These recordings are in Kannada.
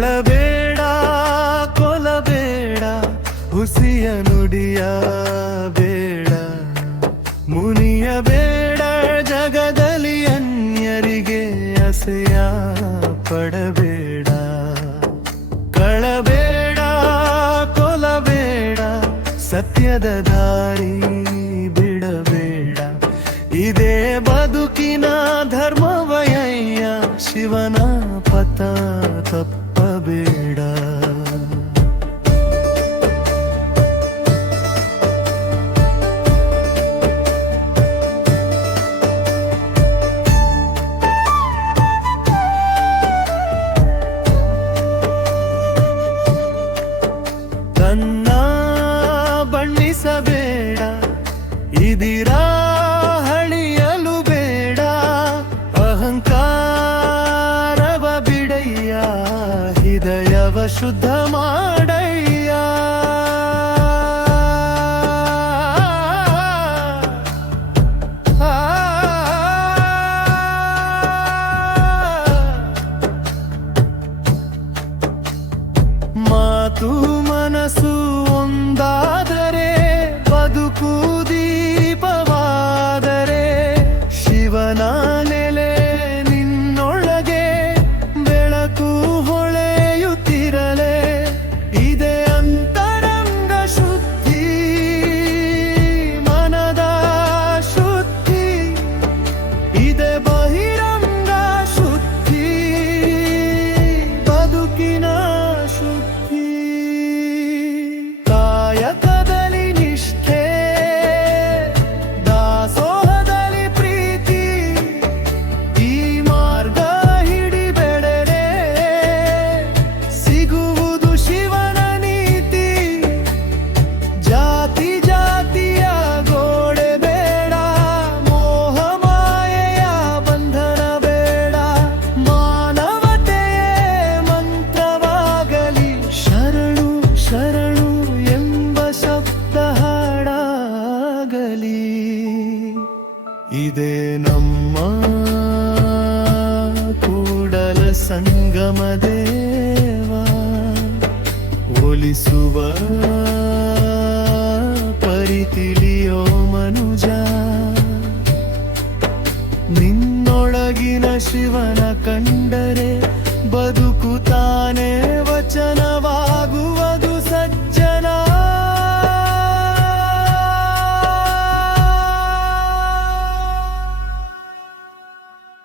ಕಳಬೇಡ ಕೊಲಬೇಡ ಹುಸಿಯ ನುಡಿಯ ಬೇಡ, ಮುನಿಯ ಬೇಡ, ಜಗದಲ್ಲಿ ಅನ್ಯರಿಗೆ ಅಸೆಯ ಪಡಬೇಡ. ಕಳಬೇಡ ಕೊಲಬೇಡ ಸತ್ಯದ ದಾರಿ ಬಿಡಬೇಡ. ಇದೇ ಬದುಕಿನ ಧರ್ಮವಯ್ಯ ಶಿವನ ಪಥ ತಪ್ಪಬೇಡ. ಶುದ್ಧ ಮಾಡಯ್ಯ ಇದೇ ನಮ್ಮ ಕೂಡಲ ಸಂಗಮ ದೇವ. ಒಲಿಸುವ ಪರಿತಿಳಿಯೋ ಮನುಜ. ನಿನ್ನೊಳಗಿನ ಶಿವನ ಕಂಡರೆ ಬದುಕು ತಾನೇ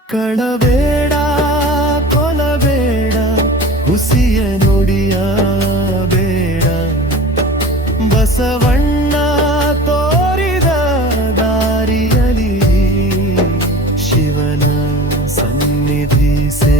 ಕಣಬೇಡ ಕೊಲಬೇಡ ಹುಸಿಯ ನುಡಿಯ ಬೇಡ ಬಸವಣ್ಣ ತೋರಿದ ದಾರಿಯಲಿ ಶಿವನ ಸನ್ನಿಧಿ ಸೇ